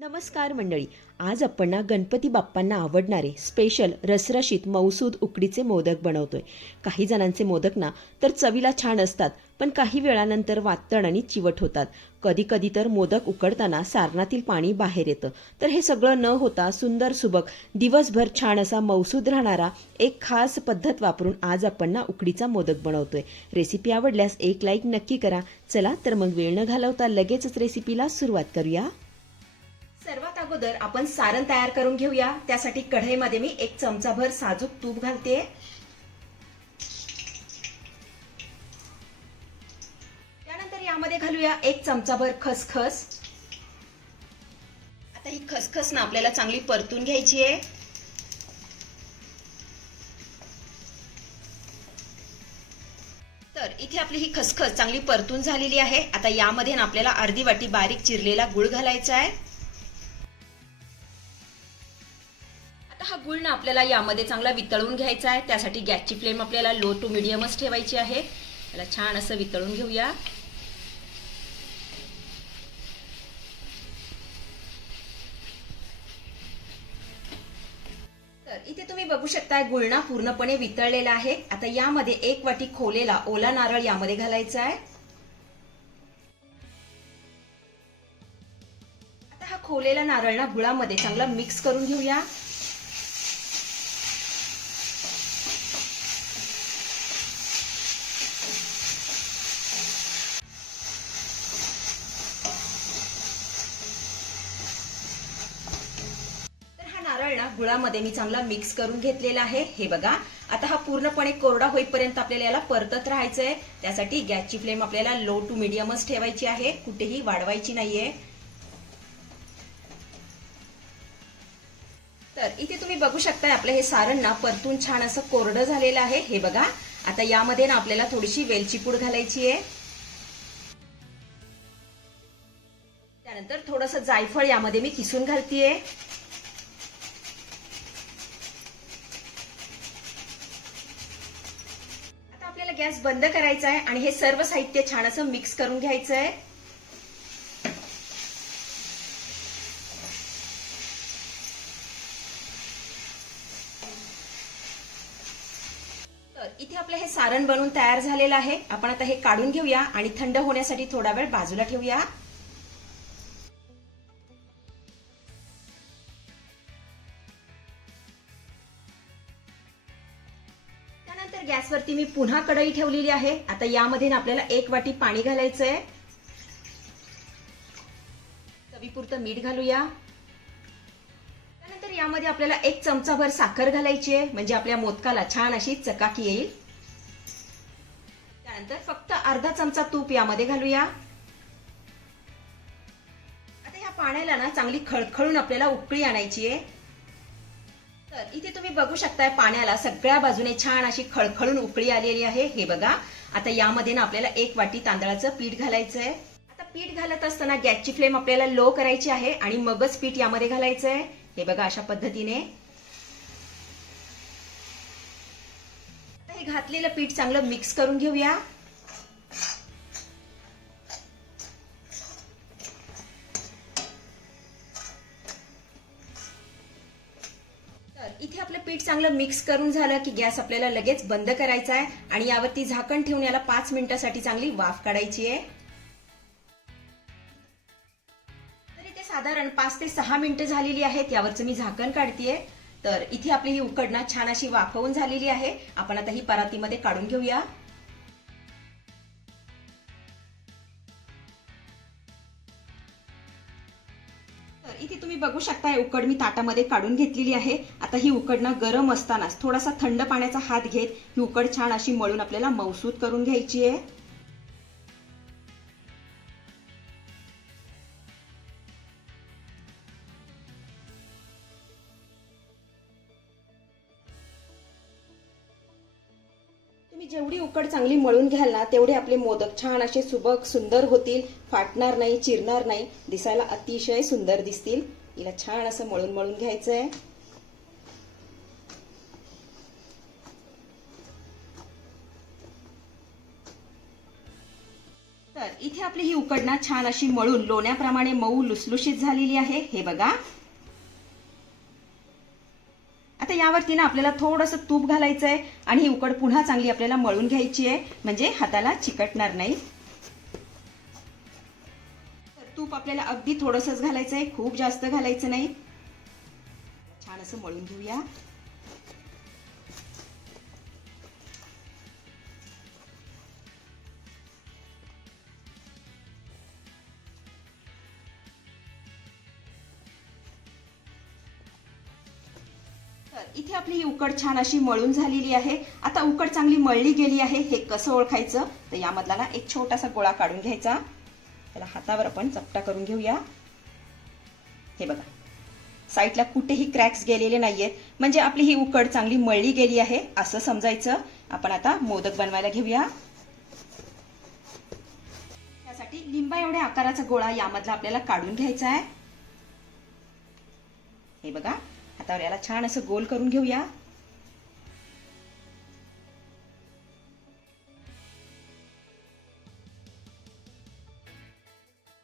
नमस्कार मंडळी. आज आपण ना गणपती बाप्पांना आवडणारे स्पेशल रसरशीत मौसूद उकडीचे मोदक बनवतोय. काही जणांचे मोदक ना तर चवीला छान असतात पण काही वेळानंतर वातण आणि चिवट होतात. कधी कधी तर मोदक उकडताना सारणातील पाणी बाहेर येतं. तर हे सगळं न होता सुंदर सुबक दिवसभर छान असा मौसूद राहणारा एक खास पद्धत वापरून आज आपण ना उकडीचा मोदक बनवतोय. रेसिपी आवडल्यास एक लाईक नक्की करा. चला तर मग वेळ न घालवता लगेचच रेसिपीला सुरुवात करूया. सर्वात अगोदर आपण सारण तयार करून घेऊया. त्यासाठी कढईमध्ये मी एक चमचाभर साजूक तूप घालते. त्यानंतर यामध्ये घालूया एक चमचाभर खसखस. आता ही खसखस ना आपल्याला चांगली परतून घ्यायची आहे. तर इथे आपली ही खसखस चांगली परतून झालेली आहे. आता यामध्ये ना आपल्याला अर्धी वाटी बारीक चिरलेला गुळ घालायचा आहे. हा गुळ ना आपल्याला यामध्ये चांगला वितळून घ्यायचा आहे. त्यासाठी गॅसची फ्लेम आपल्याला लो टू मिडियमच ठेवायची आहे. त्याला छान असं वितळून घेऊया. तर इथे तुम्ही बघू शकताय गुळणा पूर्णपणे वितळलेला आहे. आता यामध्ये एक वाटी खोलेला ओला नारळ यामध्ये घालायचा आहे. आता हा खोलेला नारळ ना गुळामध्ये चांगला मिक्स करून घेऊया तर हा तांदळामध्ये मी चांगला मिक्स करून घेतलेला आहे. हे बघा. आता हा पूर्णपणे कोरडा होईपर्यंत आपल्याला याला परतत राहायचं आहे त्यासाठी गॅसची फ्लेम आपल्याला लो टू मिडियमच ठेवायची आहे. कुठेही वाढवायची नाहीये. तर इथे तुम्ही बघू शकताय आपलं हे सारण ना परतून छान असं कोरडं झालेलं आहे. हे बघा. आता यामध्ये ना आपल्याला थोडीशी वेलची पूड घालायची आहे. त्यानंतर थोडस जायफळ यामध्ये मी किसून घालतीये आता आपल्याला गॅस बंद करायचा आहे आणि हे सर्व साहित्य छान असं मिक्स करून घ्यायचं आहे तर इथे आपलं हे सारण बनवून तयार झालेलं आहे. आपण आता हे काढून घेऊया आणि थंड होण्यासाठी थोडा वेळ बाजूला ठेवूया. त्यानंतर गॅसवरती मी पुन्हा कढई ठेवलेली आहे. आता यामध्ये ना आपल्याला एक वाटी पाणी घालायचं आहे चवीपुरतं मीठ घालूया. त्यानंतर यामध्ये आपल्याला एक चमचाभर साखर घालायची आहे. म्हणजे आपल्या मोदकाला छान अशी चकाकी येईल. त्यानंतर फक्त अर्धा चमचा तूप यामध्ये घालूया. आता या पाण्याला ना चांगली खळखळून आपल्याला उकळी आणायची आहे. तर इथे तुम्ही बघू शकताय पाण्याला सगळ्या बाजूने छान अशी खळखळून उकळी आलेली आहे. हे बघा. आता यामध्ये ना आपल्याला एक वाटी तांदळाचं पीठ घालायचं आहे आता पीठ घालत असताना गॅसची फ्लेम आपल्याला लो करायची आहे आणि मगच पीठ यामध्ये घालायचं आहे हे बघा अशा पद्धतीने. आता हे घातलेलं पीठ चांगलं मिक्स करून घेऊया. पीठ चांगलं मिक्स करून झालं की गॅस आपल्याला लगेच बंद करायचा आहे आणि यावरती झाकण ठेवून याला पाच मिनिटासाठी चांगली वाफ काढायची आहे. तरी ते साधारण पाच ते सहा मिनिटं झालेली आहेत यावरचं मी झाकण काढतीये. तर इथे आपली ही उकडणं छान अशी वाफवून झालेली आहे. आपण आता ही परातीमध्ये काढून घेऊया. इथे तुम्ही बघू शकताय उकड मी ताटामध्ये काढून घेतलेली आहे. आता ही उकडणं गरम असतानाच थोडासा थंड पाण्याचा हात घेत ही उकड छान अशी मळून आपल्याला मौसूद करून घ्यायची आहे. उकड चांगली मळून घ्याल ना तेवढे आपले मोदक छान असे सुबक सुंदर होतील. फाटणार नाही चिरणार नाही. दिसायला अतिशय सुंदर दिसतील. हिला छान असं मळून मळून घ्यायचं आहे तर इथे आपली ही उकडणा छान अशी मळून लोण्याप्रमाणे मऊ लुसलुशीत झालेली आहे. हे बघा. आता यावरती ना आपल्याला थोडंसं तूप घालायचं आहे आणि ही उकड पुन्हा चांगली आपल्याला मळून घ्यायची आहे. म्हणजे हाताला चिकटणार नाही. तर तूप आपल्याला अगदी थोडंसंच घालायचं आहे खूप जास्त घालायचं नाही. छान असं मळून घेऊया. तर इथे आपली ही उकड छान अशी मळून झालेली आहे. आता उकड चांगली मळली गेली आहे हे कसं ओळखायचं? तर यामधला ना एक छोटासा गोळा काढून घ्यायचा. त्याला हातावर आपण चपटा करून घेऊया. हे बघा. साईडला कुठेही क्रॅक्स गेलेले नाहीयेत. म्हणजे आपली ही उकड चांगली मळली गेली आहे असं समजायचं. आपण आता मोदक बनवायला घेऊया. त्यासाठी लिंबा एवढ्या आकाराचा गोळा यामधला आपल्याला काढून घ्यायचा आहे. हे बघा. हातावर याला छान असं गोल करून घेऊया.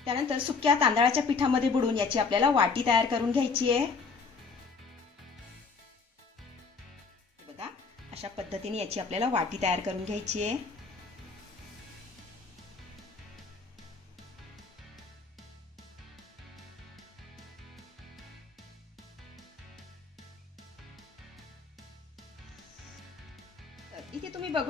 त्यानंतर सुक्या तांदळाच्या पिठामध्ये बुडून याची आपल्याला वाटी तयार करून घ्यायची आहे. बघा अशा पद्धतीने याची आपल्याला वाटी तयार करून घ्यायची आहे.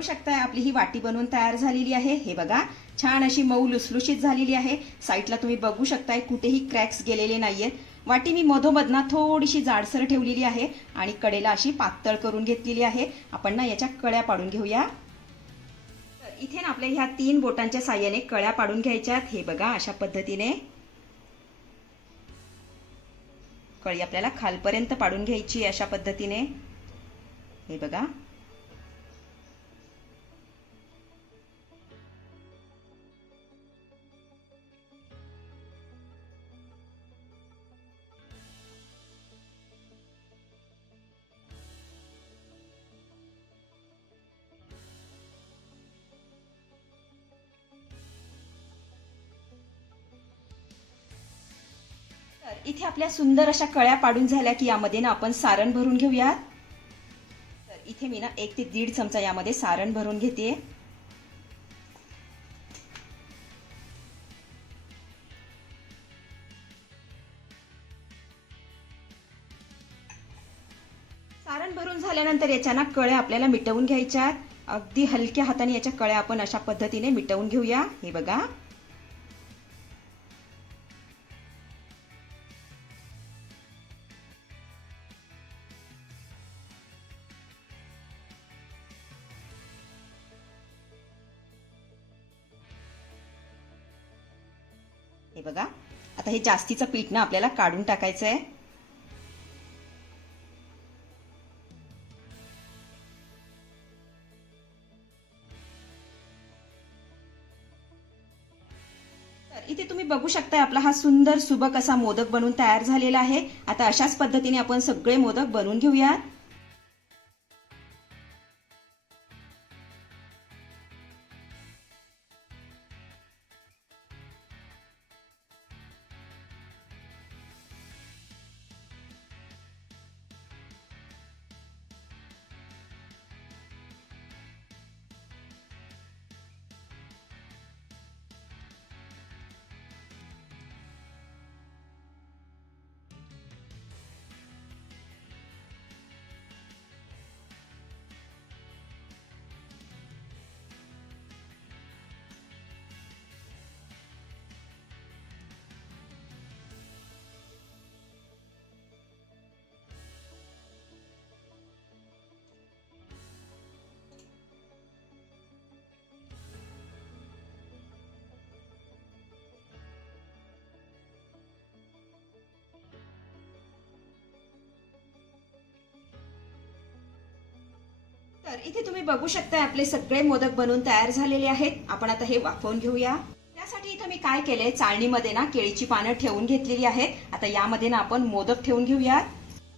बघू शकताय. आपली ही वाटी बनवून तयार झालेली आहे. हे बघा छान अशी मऊ लुसलुशीत झालेली आहे. साईडला तुम्ही बघू शकताय कुठेही क्रॅक्स गेलेले नाहीयेत. वाटी मी मधोमधना थोडीशी जाडसर ठेवलेली आहे आणि कडेला अशी पातळ करून घेतलेली आहे. आपण ना याच्या कळ्या पाडून घेऊया. इथे ना आपल्या ह्या तीन बोटांच्या साह्याने कळ्या पाडून घ्यायच्यात. हे बघा अशा पद्धतीने. कळी आपल्याला खालपर्यंत पाडून घ्यायची अशा पद्धतीने. हे बघा. तर इथे आपल्या सुंदर अशा कळ्या पाडून झाल्या की यामध्ये ना आपण सारण भरून घेऊया तर इथे मी ना एक ते दीड चमचा यामध्ये सारण भरून घेते. सारण भरून झाल्यानंतर याच्या ना कळ्या आपल्याला मिटवून घ्यायच्या अगदी हलक्या हाताने याच्या कळ्या आपण अशा पद्धतीने मिटवून घेऊया. हे बघा. हे बघा. आता हे जास्तीचं पीठ ना आपल्याला काढून टाकायचं आहे. इथे तुम्ही बघू शकताय आपला हा सुंदर सुबक असा मोदक बनवून तयार झालेला आहे. आता अशाच पद्धतीने आपण सगळे मोदक बनवून घेऊयात. तर इथे तुम्ही बघू शकताय आपले सगळे मोदक बनवून तयार झालेले आहेत. आपण आता हे वाफवून घेऊया. त्यासाठी इथं मी काय केलंय चाळणीमध्ये ना केळीची पानं ठेवून घेतलेली आहेत. आता यामध्ये ना आपण मोदक ठेवून घेऊयात.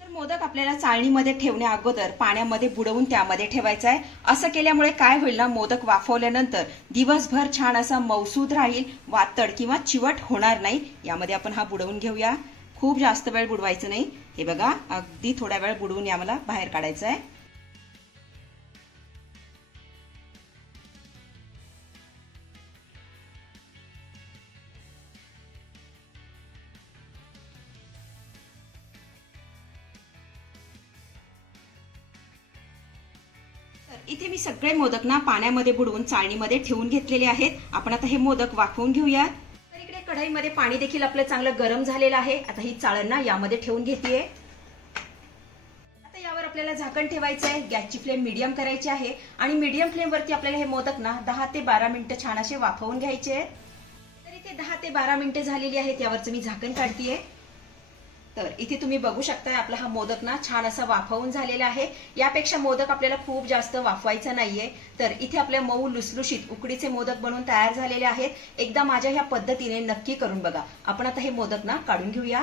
तर मोदक आपल्याला चाळणीमध्ये ठेवण्या अगोदर पाण्यामध्ये बुडवून त्यामध्ये ठेवायचा आहे असं केल्यामुळे काय होईल ना मोदक वाफवल्यानंतर दिवसभर छान असा मौसूद राहील वातड किंवा चिवट होणार नाही. यामध्ये आपण हा बुडवून घेऊया. खूप जास्त वेळ बुडवायचं नाही. हे बघा अगदी थोडा वेळ बुडवून याला बाहेर काढायचं आहे इथे मी सगळे मोदक ना पाण्यामध्ये बुडवून चाळणीमध्ये ठेवून घेतलेले आहेत. आपण आता हे मोदक वाफवून घेऊयात. तर इकडे कढईमध्ये पाणी देखील आपलं चांगलं गरम झालेलं आहे. आता ही चाळण ना यामध्ये ठेवून घेतेय. आता यावर आपल्याला झाकण ठेवायचं आहे. गॅसची फ्लेम मीडियम करायची आहे. आणि मीडियम फ्लेमवरती आपल्याला हे मोदक ना दहा ते बारा मिनिटं छान असे वाफवून घ्यायचे आहेत. तर इथे दहा ते बारा मिनिटं झालेली आहेत. यावरचं मी झाकण काढतीये. तर इथे तुम्ही बघू शकताय आपला हा मोदक ना छान असा वाफवून झालेला आहे. यापेक्षा मोदक आपल्याला खूप जास्त वाफवायचा नाहीये. तर इथे आपल्या मऊ लुसलुशीत उकडीचे मोदक बनवून तयार झालेले आहेत. एकदा माझ्या ह्या पद्धतीने नक्की करून बघा. आपण आता हे मोदक ना काढून घेऊया.